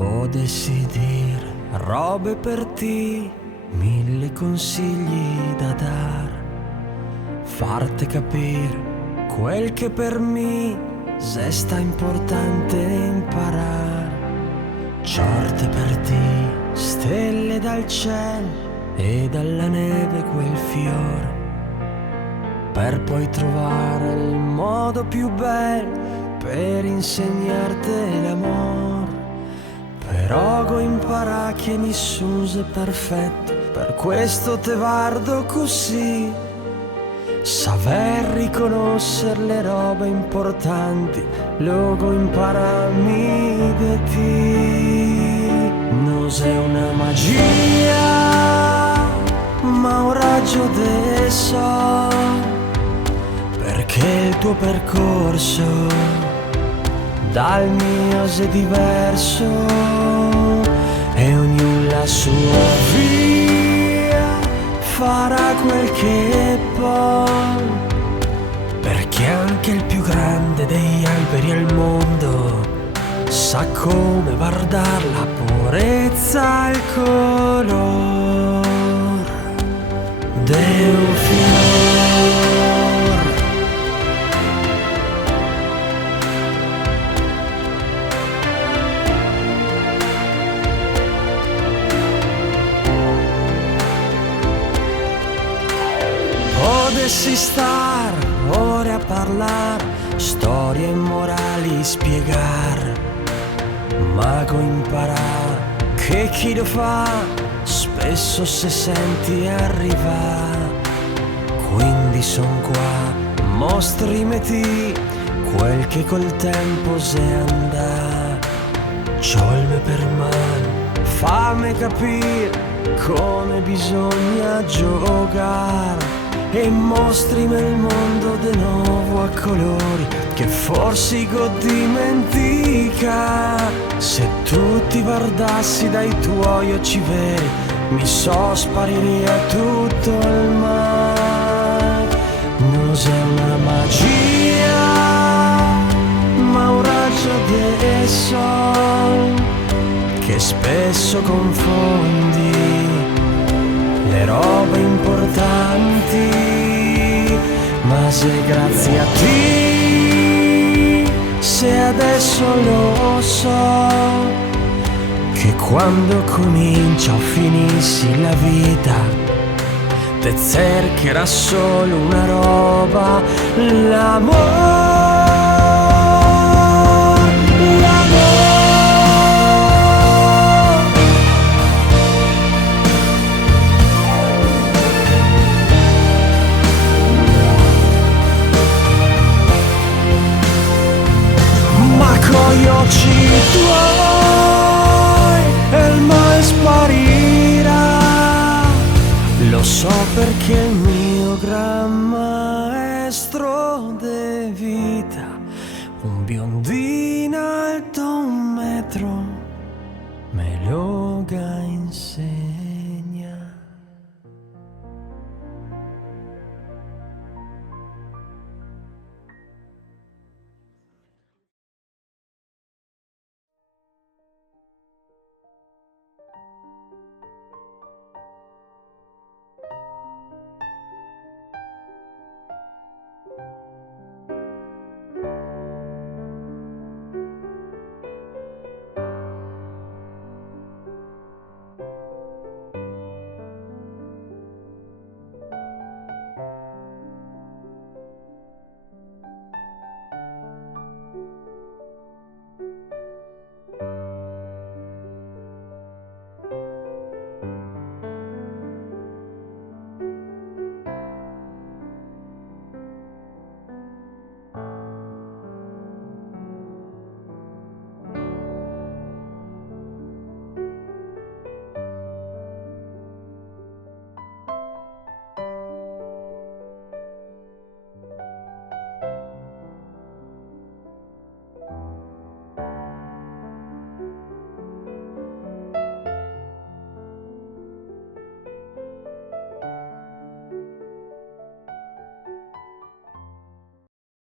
Potessi dire robe per te, 1000 consigli da dar, farti capire quel che per me se sta importante imparare. Ciorte per te, stelle dal cielo e dalla neve quel fiore, per poi trovare il modo più bello per insegnarti l'amore. Però go imparà che nessuno è perfetto, per questo te guardo così. Saper riconoscere le robe importanti, luego imparami di te. Non è una magia, ma un raggio de sol, perché il tuo percorso dal mio è diverso e ognuno la sua via farà quel che può, perché anche il più grande degli alberi al mondo sa come guardare la purezza e il colore di un fiore. Potessi star ore a parlare, storie e morali spiegare, ma go imparare che chi lo fa spesso se senti arrivare. Quindi son qua, mostrimi quel che col tempo se andà. Ciolme per mano, fammi capire come bisogna giocare, e mostrimi il mondo de nuovo a colori che forse go dimentica. Se tu ti guardassi dai tuoi occhi veri, mi so spariria tutto il mare. Non è una magia, ma un raggio de sol che spesso confondi le robe importanti, ma se grazie a te, se adesso lo so, che quando comincia o finissi la vita, te cercherà solo una roba, l'amore. Con gli occhi tuoi e il male sparirà, lo so perché il